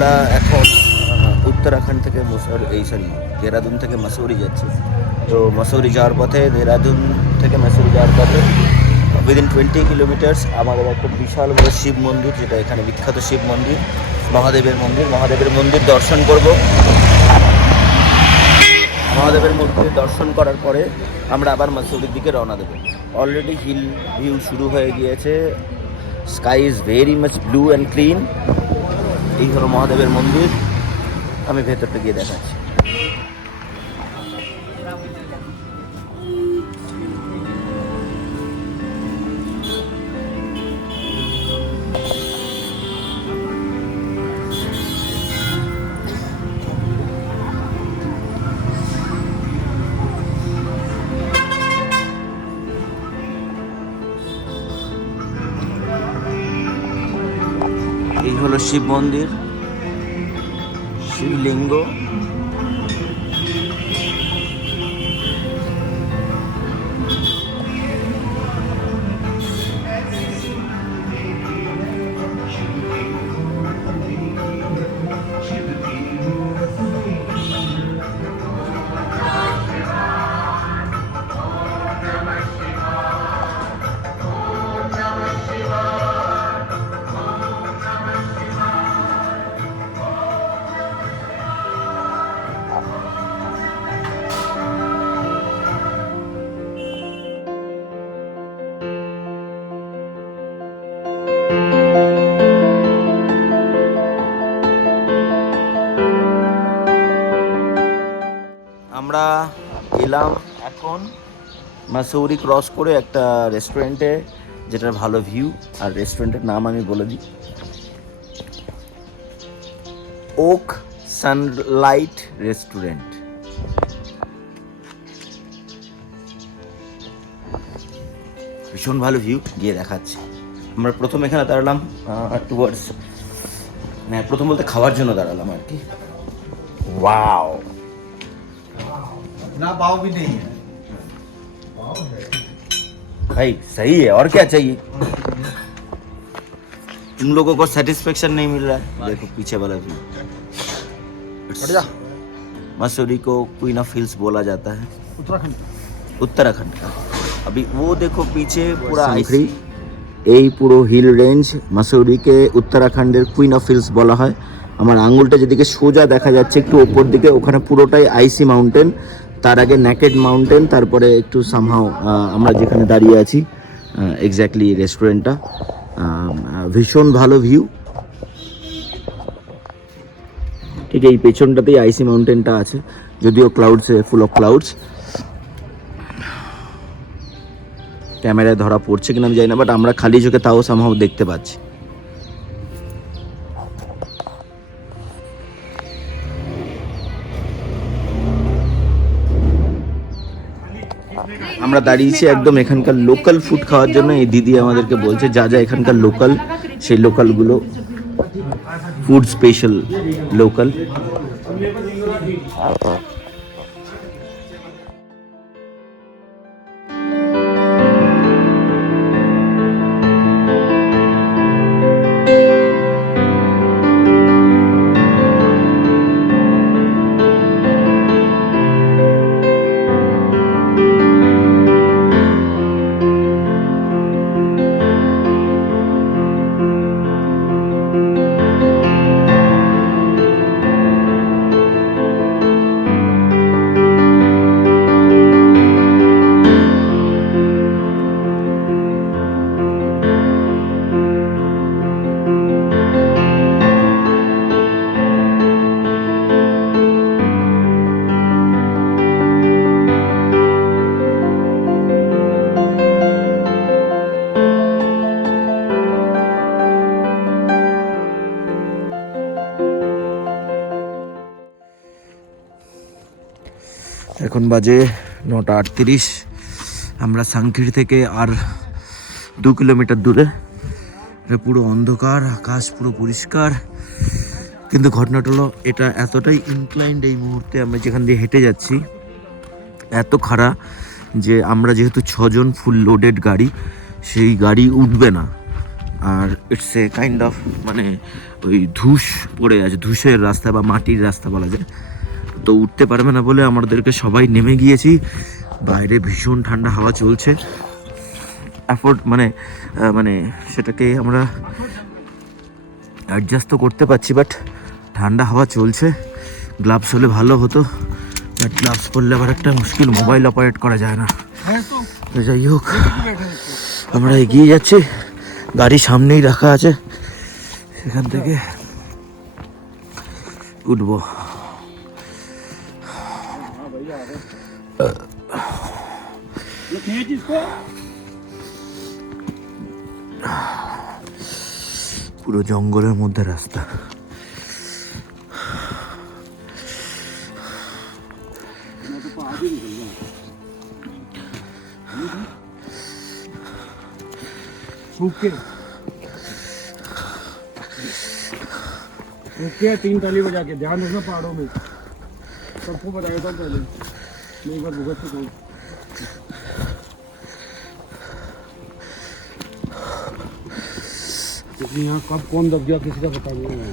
আমরা এখন উত্তরাখণ্ড থেকে দেহরাদুন থেকে মসুরি যাচ্ছি। তো মসুরি যাওয়ার পথে, দেহরাদুন থেকে মসুরি যাওয়ার পথে উইদিন 20 কিলোমিটার্স আমাদের একটা বিশাল বড় শিব মন্দির, যেটা এখানে বিখ্যাত শিব মন্দির, মহাদেবের মন্দির দর্শন করব। মহাদেবের মন্দির দর্শন করার পরে আমরা আবার মসুরির দিকে রওনা দেবো। অলরেডি হিল ভিউ শুরু হয়ে গিয়েছে। Sky is very much blue and clean. এই হলো মহাদেবের মন্দির। আমি ভেতরটা গিয়ে দেখাচ্ছি। এই হলো শিব মন্দির, শিবলিঙ্গ। আমরা এলাম এখন মাসৌরি ক্রস করে একটা রেস্টুরেন্টে, যেটার ভালো ভিউ। আর রেস্টুরেন্টের নাম আমি বলে দিই, ওক সানলাইট রেস্টুরেন্ট। ভীষণ ভালো ভিউ, গিয়ে দেখাচ্ছি। আমরা প্রথম এখানে দাঁড়ালাম টুয়ার্ডস, মানে প্রথম বলতে খাওয়ার জন্য দাঁড়ালাম আর কি। ওয়াও, ना पाव भी नहीं है। भाई सही है, और क्या चाहिए। तुम लोगों को सेटिस्फेक्शन नहीं मिल रहा है। देखो पीछे वाला व्यू। मसूरी को क्वीन ऑफ हिल्स बोला जाता है, उत्तराखंड का। अभी वो देखो पीछे पूरा आइसी, এই পুরো হিল রেঞ্জ মাসুরিকে উত্তরাখণ্ডের কুইন অফ হিলস বলা হয়। আমার আঙুলটা যেদিকে সোজা দেখা যাচ্ছে একটু ওপর দিকে, ওখানে পুরোটাই আইসি মাউন্টেন। তার আগে নেকেড মাউন্টেন, তারপরে একটু সামহাও আমরা যেখানে দাঁড়িয়ে আছি এক্স্যাক্টলি রেস্টুরেন্টটা। ভীষণ ভালো ভিউ। ঠিক এই পেছনটাতেই আইসি মাউন্টেনটা আছে, যদিও ক্লাউডসে ফুল অফ ক্লাউডস। ক্যামেরায় ধরা পড়ছে কিনা আমি জানি না, বাট আমরা খালি চোখে তাও সামহাও দেখতে পাচ্ছি। আমরা দাঁড়িয়েছি একদম এখানকার লোকাল ফুড খাওয়ার জন্য। এই দিদি আমাদেরকে বলছে যা যা এখানকার লোকাল, সেই লোকালগুলো ফুড স্পেশাল লোকাল। এখন বাজে 9:38। আমরা সাংকির থেকে আর 2 কিলোমিটার দূরে। পুরো অন্ধকার, আকাশ পুরো পরিষ্কার, কিন্তু ঘটনাটা হলো এটা এতটাই ইনক্লাইন্ড এই মুহূর্তে আমরা যেখান দিয়ে হেঁটে যাচ্ছি, এত খারাপ যে আমরা যেহেতু 6 জন ফুল লোডেড গাড়ি, সেই গাড়ি উঠবে না। আর ইটস এ কাইন্ড অফ মানে ওই ধূস পড়ে আছে, ধূসের রাস্তা বা মাটির রাস্তা বলা যায়। তো উঠতে পারবে না বলে আমাদেরকে সবাই নেমে গিয়েছি। বাইরে ভীষণ ঠান্ডা হাওয়া চলছে, অ্যাফোর্ড মানে মানে সেটাকে আমরা অ্যাডজাস্ট তো করতে পারছি, বাট ঠান্ডা হাওয়া চলছে। গ্লাভস হলে ভালো হতো, বাট গ্লাভস পরলে আবার একটা মুশকিল, মোবাইল অপারেট করা যায় না। তো যাই হোক, আমরা এগিয়ে যাচ্ছি, গাড়ি সামনেই রাখা আছে, সেখান থেকে উঠবো। পুরো জঙ্গলের মধ্যে রাস্তা। ओके 3 ताली बजा के ध्यान रखना पहाड़ों में, सबको बताया था पहले, मैं एक बार भुगत चुका हूँ। क्योंकि यहाँ कब कौन दब गया किसी का पता नहीं है।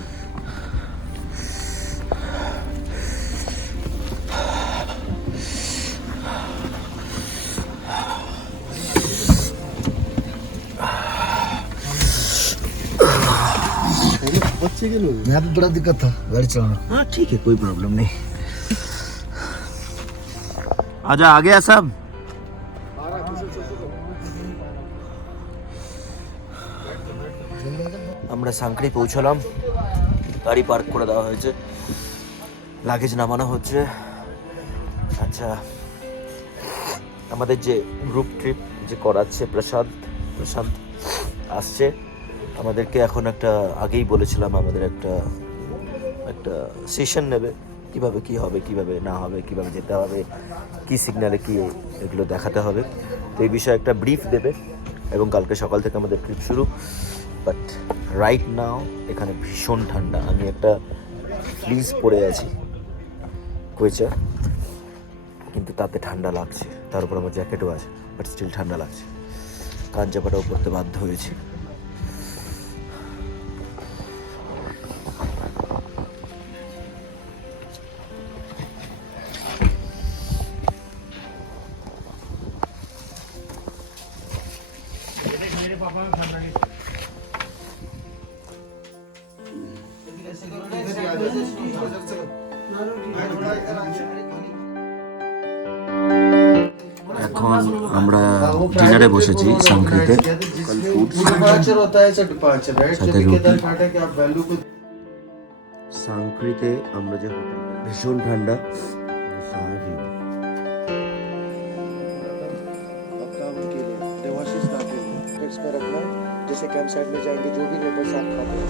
बच्चे के लोग यहाँ पे बड़ा दिक्कत था गाड़ी चलाना। हाँ ठीक है, कोई प्रॉब्लम नहीं। आजा, आ गया सब। আমরা সাংকড়ি পৌঁছলাম, গাড়ি পার্ক করে দেওয়া হয়েছে, লাগেজ নামানো হচ্ছে। আচ্ছা, আমাদের যে গ্রুপ ট্রিপ যে করাচ্ছে প্রশান্ত আসছে আমাদেরকে। এখন একটা আগেই বলেছিলাম আমাদের একটা সেশন নেবে, কিভাবে কি হবে, কিভাবে না হবে, কিভাবে যেতে হবে, কি সিগন্যালে কি এগুলো দেখাতে হবে। তো এই বিষয়ে একটা ব্রিফ দেবে, এবং কালকে সকাল থেকে আমাদের ট্রিপ শুরু। বাট রাইট নাও এখানে ভীষণ ঠান্ডা। আমি একটা ফ্লিজ পরে আছি কোয়েচা, কিন্তু তাতে ঠান্ডা লাগছে। তার উপর আমার জ্যাকেটও আছে, বাট স্টিল ঠান্ডা লাগছে। কান চাপাটাও করতে বাধ্য হয়েছি। এখন আমরা ডিনারে বসেছি সাংকড়িতে, সাথে রুটি। সাংকড়িতে আমরা যে হোটেল, ভীষণ ঠান্ডা। जैसे कैंप साइड में जाएंगे जो भी लेबर साथ खाते हैं